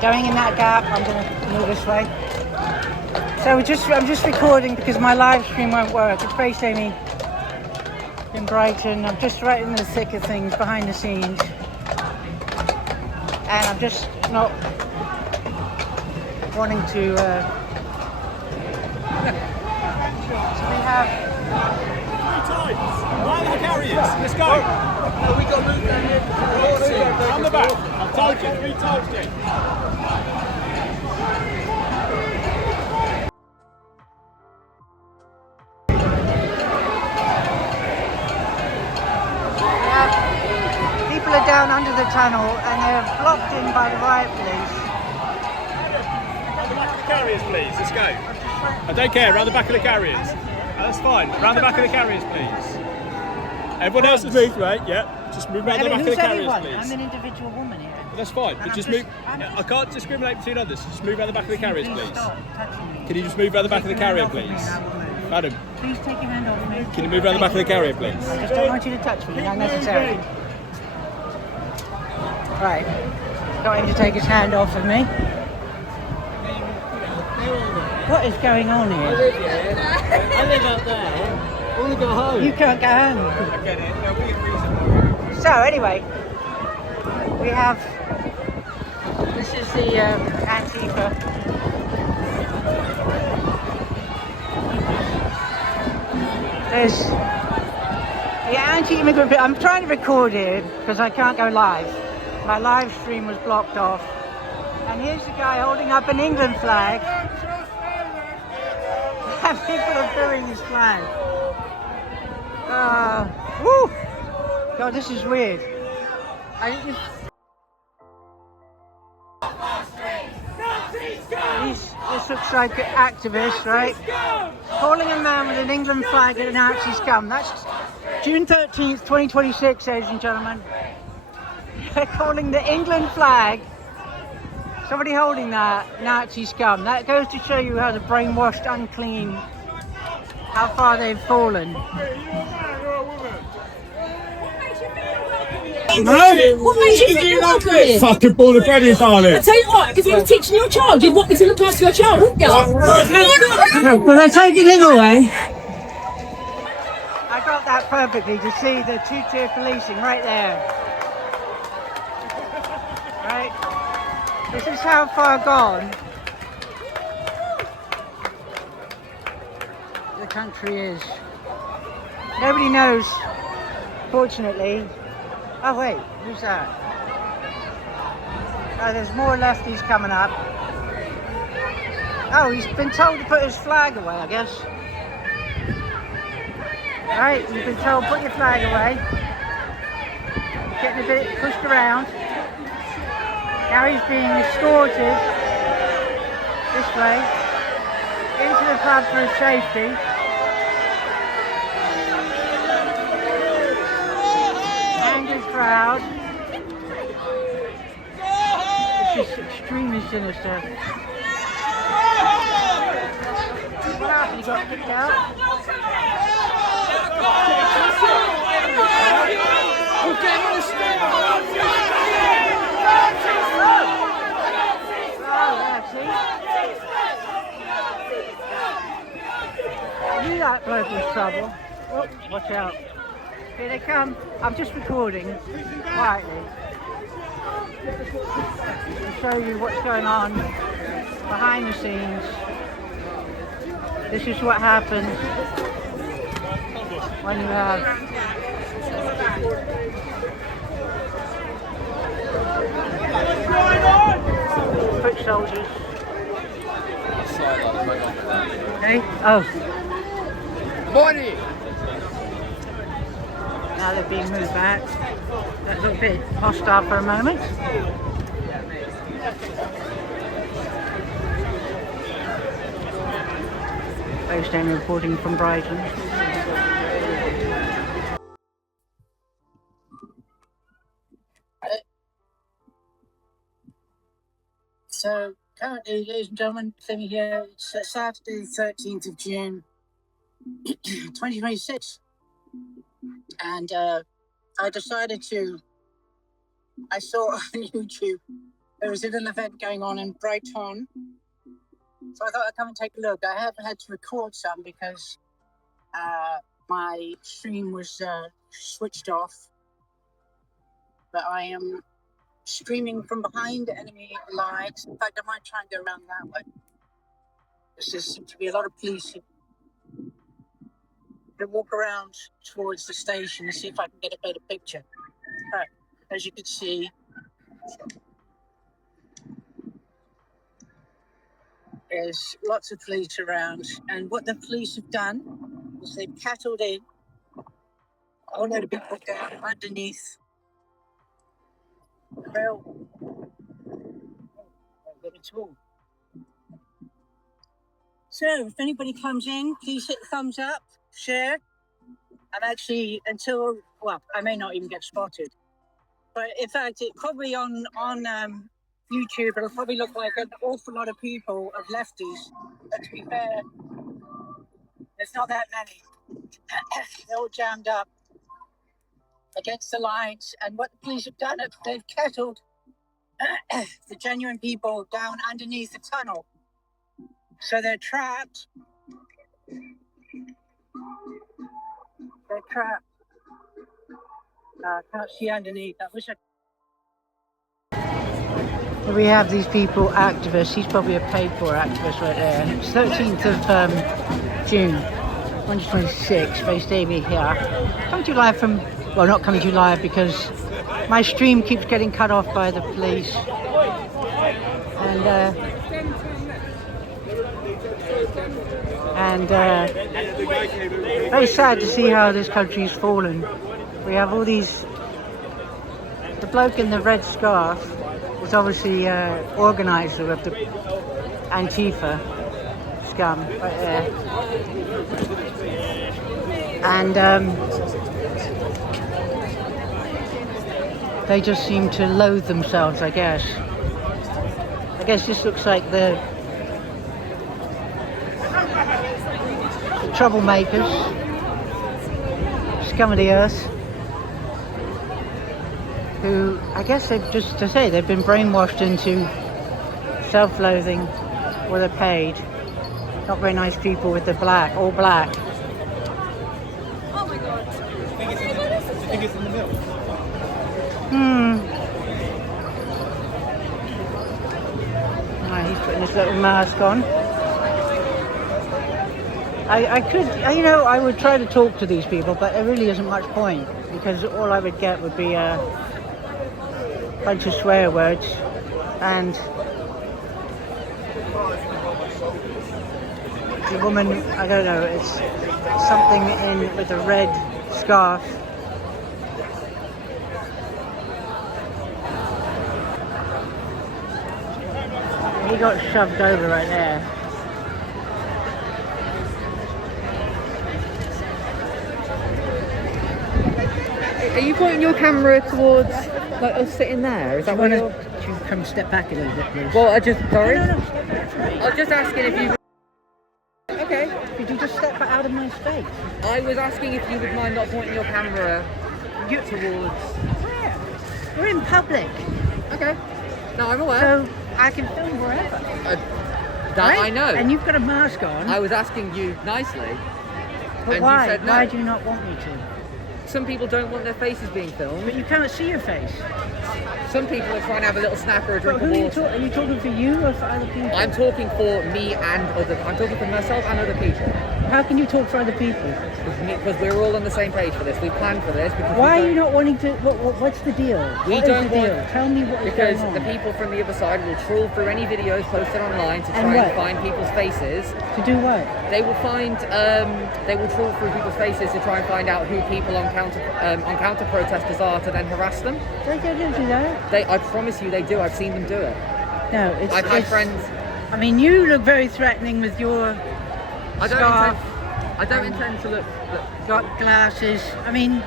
going in that gap. I'm going to move this way. So I'm just recording because my live stream won't work. It's based Amy in Brighton. I'm just right in the thick of things behind the scenes. And I'm just not wanting to... So we have... 3 times! Right the carriers! Let's go! No, we got to move down here. On the back! I've told you 3 times, Jake. People are down under the tunnel and they're blocked in by the riot police. Round the back of the carriers, please. Let's go. I don't care. Round the back of the carriers. That's fine. Round the back of the carriers, please. Everyone else has moved, right? Yeah. Just move round the back of the carriers, please. I'm an individual woman here. That's fine. But just move. I can't discriminate between others. Just move round the back of the carriers, please. Can you just move round the back of the carrier, please? Madam. Please take your hand off me. Can you move round the back of the carrier, please? I just don't want you to touch me, unnecessarily. Right. Got him to take his hand off of me. What is going on here? I live out there. I want to go home. You can't go home. I get it. There'll be a reason. So anyway, we have, this is the antifa. There's the anti-immigrant, I'm trying to record here because I can't go live. My live stream was blocked off. And here's the guy holding up an England flag. And people are booing his flag. Woo! God, this is weird. This looks like activists, right? Calling a man with an England flag a Nazi scum. That's June 13th, 2026, ladies and gentlemen. They're calling the England flag, somebody holding that, Nazi scum. That goes to show you how the brainwashed, unclean, how far they've fallen. No? What makes you think you're welcome here? Fucking born and bred in darling. I tell you what, if you were teaching your child, you'd want me to look after your child, wouldn't you? Well, they're taking him away. I got that perfectly to see the two-tier policing right there. Right? This is how far gone the country is. Nobody knows, fortunately. Oh wait, who's that? Oh, there's more lefties coming up. Oh, he's been told to put his flag away, I guess. Right, you've been told put your flag away. Getting a bit pushed around. Now he's being escorted this way into the pub for his safety. Angry crowd. This is extremely sinister. What happened? You got kicked out? I knew that bloke was trouble. Oh, watch out. Here they come. I'm just recording quietly to show you what's going on behind the scenes. This is what happens when you have foot soldiers. Okay. Oh. Morning! Now they're being moved back. That looked a bit hostile for a moment. Post Amy reporting from Brighton. So currently, ladies and gentlemen, sitting here, it's Saturday, 13th of June, 2026. And I decided to, I saw on YouTube There was a little event going on in Brighton. So I thought I'd come and take a look. I have had to record some because my stream was switched off. But I am streaming from behind enemy lines. In fact, I might try and go around that way. There seems to be a lot of police here. I'm going to walk around towards the station and see if I can get a better picture. Right. As you can see, there's lots of police around, and what the police have done is they've kettled in a load of people down underneath the rail. So if anybody comes in, please hit thumbs up, share, and actually until, well, I may not even get spotted. But in fact, it probably on YouTube, it'll probably look like an awful lot of people of lefties. But to be fair, there's not that many. They're all jammed up against the lines. And what the police have done, they've kettled the genuine people down underneath the tunnel. So they're trapped. They're trapped. I can't see underneath. I wish I. We have these people, activists. He's probably a paid-for activist right there. It's 13th of June, 2026. Based Amy here. Coming to you live from, well, not coming to you live because my stream keeps getting cut off by the police. And very sad to see how this country's fallen. We have all these. The bloke in the red scarf is obviously organizer of the antifa scum right there, and they just seem to loathe themselves. I guess this looks like the troublemakers, scum of the earth, who I guess they've been brainwashed into self-loathing, or they're paid. Not very nice people with the all black. Oh my god. You think it's in the middle? Right, he's putting his little mask on. I would try to talk to these people, but there really isn't much point because all I would get would be a bunch of swear words, and the woman, I don't know, it's something in with a red scarf. He got shoved over right there. Are you pointing your camera towards like us sitting there? Is that what you're... You come step back a little bit, please. Well, sorry? No, step back. I was just asking if you... Okay. Could you just step out of my space? I was asking if you would mind not pointing your camera towards... Where? We're in public. Okay. No, I'm aware. So I can film wherever. That right? I know. And you've got a mask on. I was asking you nicely. But and why? You said no. Why do you not want me to? Some people don't want their faces being filmed. But you can't see your face. Some people are trying to have a little snack or a drink But of who water. are you talking for you or for other people? I'm talking for me and other... I'm talking for myself and other people. How can you talk for other people? Because we're all on the same page for this. We planned for this. Because why are you not wanting to... What's the deal? We what don't is the deal? want... Tell me what is Because going on. the people from the other side will trawl through any videos posted online to try and find people's faces. To do what? They will find... they will trawl through people's faces to try and find out who people on counter protesters are to then harass them. They don't do that. I promise you they do. I've seen them do it. No, I've had friends... I mean, you look very threatening with your scarf. I don't intend to look... Got glasses. I mean,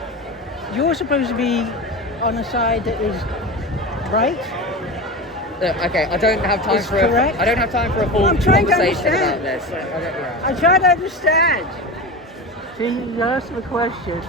you're supposed to be on a side that is right. Look, okay, I don't have time for correct? I don't have time for a full conversation about this. I try to understand. See, you asked him a question.